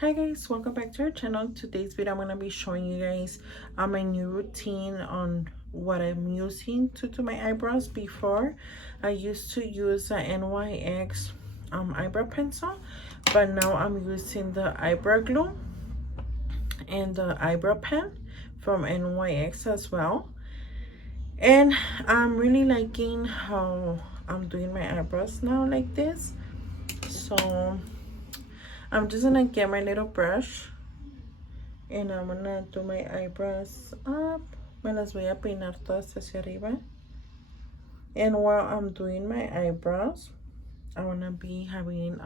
Hi guys, welcome back to our channel. Today's video I'm going to be showing you guys my new routine on what I'm using to do my eyebrows. Before I used to use the NYX eyebrow pencil, but now I'm using the eyebrow glue and the eyebrow pen from NYX as well. And I'm really liking how I'm doing my eyebrows now like this. So I'm just gonna get my little brush and I'm gonna do my eyebrows up. Me las voy a peinar todas hacia arriba. And while I'm doing my eyebrows, I wanna be having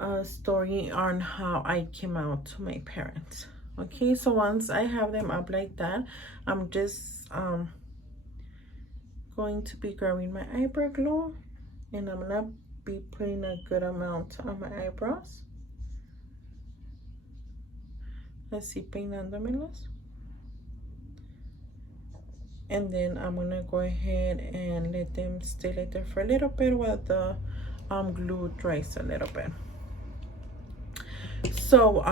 a story on how I came out to my parents. Okay, so once I have them up like that, I'm just going to be grabbing my eyebrow glue and I'm gonna be putting a good amount on my eyebrows. Así peinándomelos. And then I'm gonna go ahead and let them stay like that for a little bit while the glue dries a little bit. So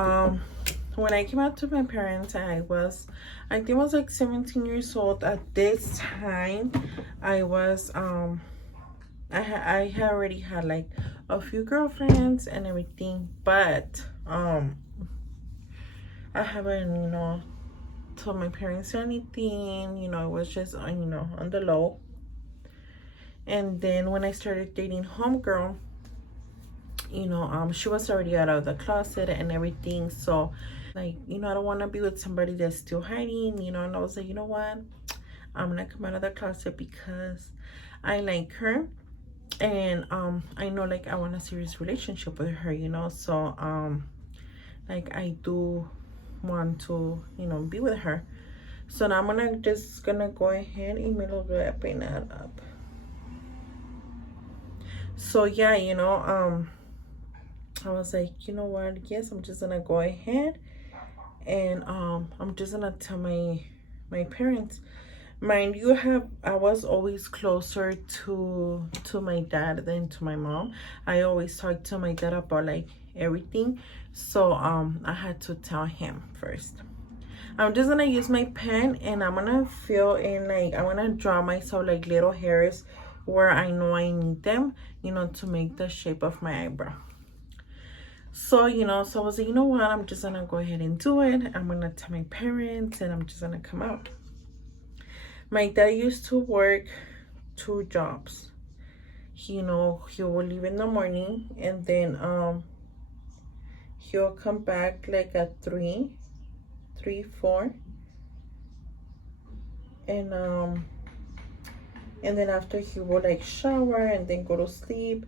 when I came out to my parents, I think I was like 17 years old at this time. I was I had already had like a few girlfriends and everything, but I haven't, you know, told my parents anything. You know, it was just you know, on the low. And then when I started dating homegirl, you know, she was already out of the closet and everything. So like, you know, I don't want to be with somebody that's still hiding, you know. And I was like, you know what, I'm gonna come out of the closet because I like her and I know like I want a serious relationship with her, you know. So like I do want to, you know, be with her. So now I'm just gonna go ahead y me lo voy a peinar up. So yeah, you know, I was like, you know what, yes, I'm just gonna go ahead and I'm just gonna tell my parents. Mind you, I was always closer to my dad than to my mom. I always talked to my dad about like everything, so I had to tell him first. I'm just gonna use my pen and I'm gonna fill in, like I'm gonna draw myself like little hairs where I know I need them, you know, to make the shape of my eyebrow. So, you know, so I was like, you know what, I'm just gonna go ahead and do it. I'm gonna tell my parents and I'm just gonna come out. My dad used to work 2 jobs. You know, he will leave in the morning and then he'll come back like at 3, 4. And then after he will like shower and then go to sleep,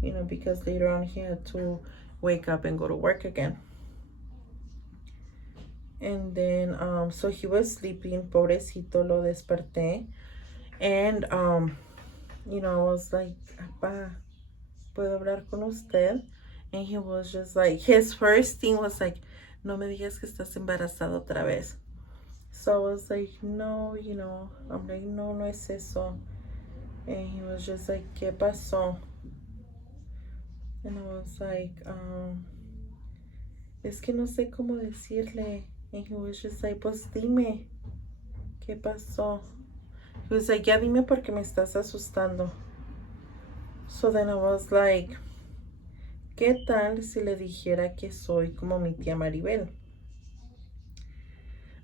you know, because later on he had to wake up and go to work again. And then so he was sleeping, pobrecito, lo desperté. And you know, I was like, "Papá, ¿puedo hablar con usted?" And he was just like, his first thing was like, "No me digas que estás embarazada otra vez." So I was like, no, you know, I'm like, no, no es eso. And he was just like, ¿qué pasó? And I was like, es que no sé cómo decirle. And he was just like, pues dime, ¿qué pasó? He was like, ya dime porque me estás asustando. So then I was like, ¿qué tal si le dijera que soy como mi tía Maribel?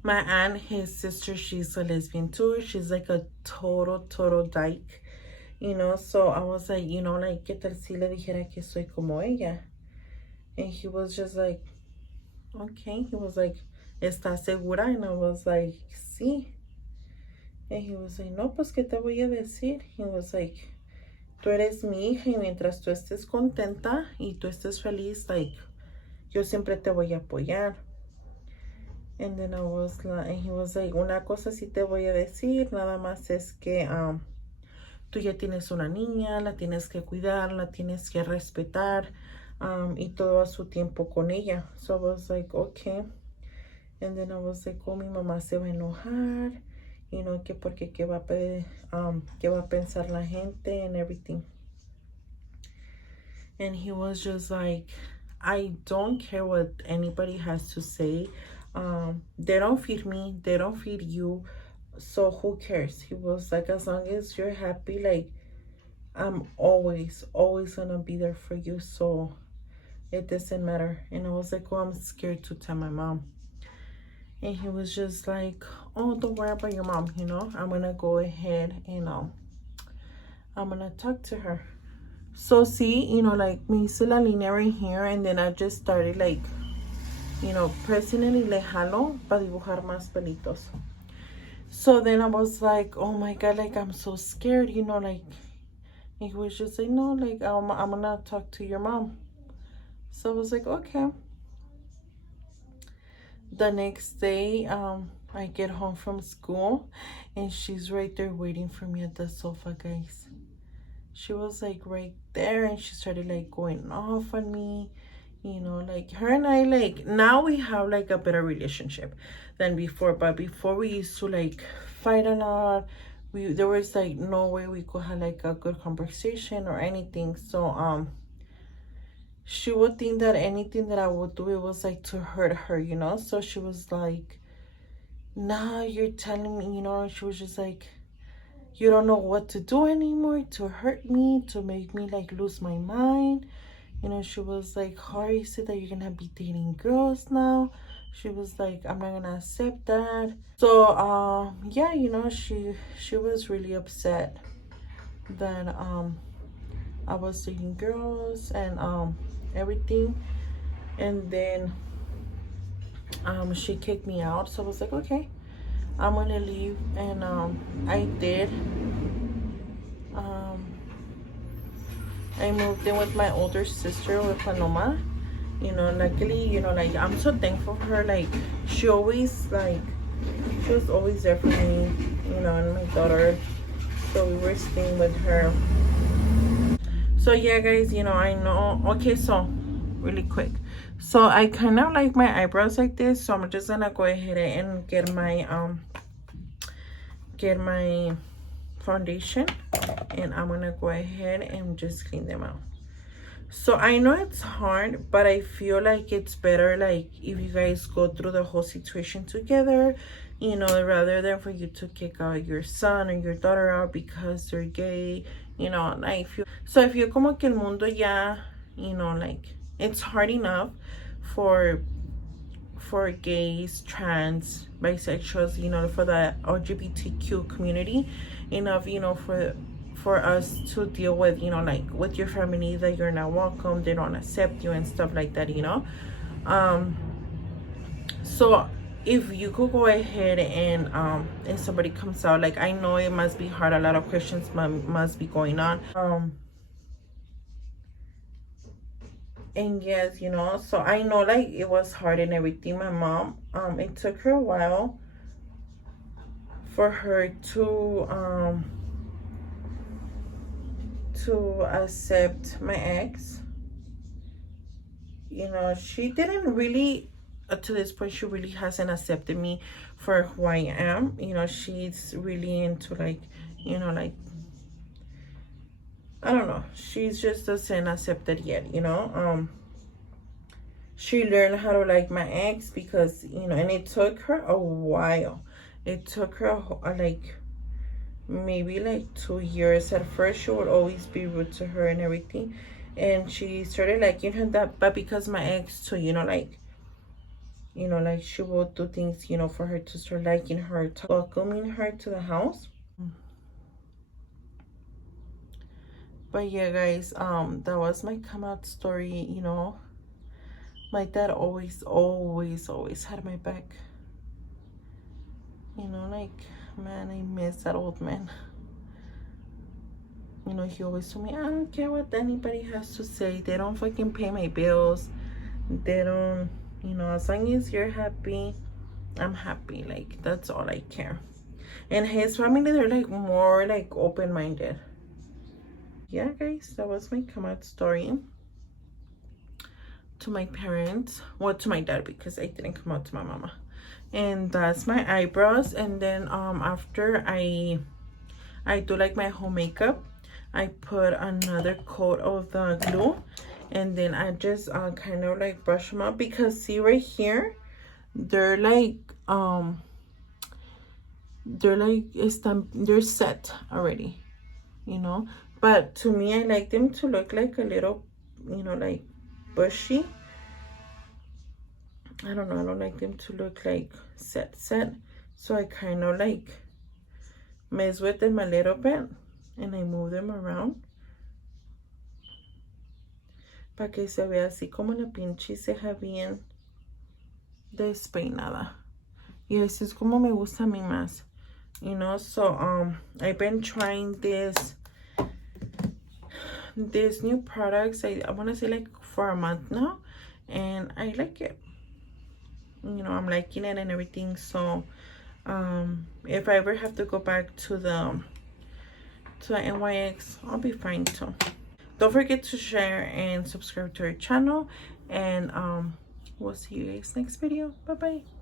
My aunt, his sister, she's a lesbian too. She's like a total dyke, you know. So I was like, you know, like, ¿qué tal si le dijera que soy como ella? And he was just like, okay. He was like, ¿estás segura? And I was like, sí. And he was like, no, pues, ¿qué te voy a decir? He was like, tú eres mi hija y mientras tú estés contenta y tú estés feliz, like, yo siempre te voy a apoyar. And then I was like, and he was like, una cosa sí te voy a decir, nada más es que tú ya tienes una niña, la tienes que cuidar, la tienes que respetar, y todo a su tiempo con ella. So I was like, okay. And then I was like, oh, mi mamá se va a enojar, you know, que porque qué va a pensar la gente and everything. And he was just like, I don't care what anybody has to say. They don't feed me, they don't feed you, so who cares? He was like, as long as you're happy, like, I'm always gonna be there for you, so it doesn't matter. And I was like, well, I'm scared to tell my mom. And he was just like, oh, don't worry about your mom, I'm gonna go ahead and I'm gonna talk to her. So see, like, me hice la línea right here, and then I just started like, pressing it y le jalo para dibujar más pelitos. So then I was like, oh my God, like, I'm so scared, like, he was just like, no, like, I'm gonna talk to your mom. So I was like, okay. The next day, I get home from school, and she's right there waiting for me at the sofa, guys. She was like right there, and she started like going off on me, like, her and I, like, now we have like a better relationship than before. But before, we used to like fight a lot. There was like no way we could have like a good conversation or anything. So she would think that anything that I would do, it was like to hurt her, so she was like, nah, you're telling me, she was just like, you don't know what to do anymore to hurt me, to make me like lose my mind. She was like, how is it that you're gonna be dating girls now? She was like, I'm not gonna accept that. So yeah, she was really upset that I was dating girls and everything. And then she kicked me out. So I was like, okay, I'm gonna leave. And I did. I moved in with my older sister, with Paloma. Luckily, like, I'm so thankful for her. Like, she was always there for me, and my daughter. So we were staying with her. So yeah, guys, I know. Okay, so really quick. So I kind of like my eyebrows like this. So I'm just gonna go ahead and get my foundation, and I'm gonna go ahead and just clean them out. So I know it's hard, but I feel like it's better, like, if you guys go through the whole situation together, rather than for you to kick out your son or your daughter out because they're gay. I feel so. I feel como que el mundo ya, like, it's hard enough for gays, trans, bisexuals, for the LGBTQ community, enough, for us to deal with, like, with your family, that you're not welcome, they don't accept you and stuff like that, so if you could go ahead and if somebody comes out, like, I know it must be hard, a lot of questions must be going on, and yes, so I know, like, it was hard and everything. My mom, it took her a while for her to accept my ex. She didn't really, to this point, she really hasn't accepted me for who I am. She's really into, like, like, I don't know, she's just doesn't accept it yet. She learned how to like my ex because, and it took her a while. It took her like maybe like 2 years. At first, she would always be rude to her and everything, and she started liking her that. But because my ex too, like, like, she would do things, for her to start liking her, welcoming her to the house. But yeah, guys, that was my come out story. My dad always had my back. Like, man, I miss that old man. He always told me, I don't care what anybody has to say. They don't fucking pay my bills. They don't, as long as you're happy, I'm happy. Like, that's all I care. And his family, they're like more like open-minded. Yeah, guys, that was my come out story to my parents. Well, to my dad, because I didn't come out to my mama. And that's my eyebrows. And then after I do like my whole makeup, I put another coat of the glue, And then I just kind of like brush them up, because see right here, they're like they're set already, you know. But to me, I like them to look like a little, you know, like bushy. I don't know, I don't like them to look like set. So I kind of like mess with them a little bit, and I move them around para que se vea así como la pinche ceja bien despeinada. Y así es como me gusta a mí más, you know. So I've been trying this new products, I want to say like for a month now, and I like it, you know. I'm liking it and everything. So if I ever have to go back to the NYX, I'll be fine too. Don't forget to share and subscribe to our channel, and we'll see you guys next video. Bye bye.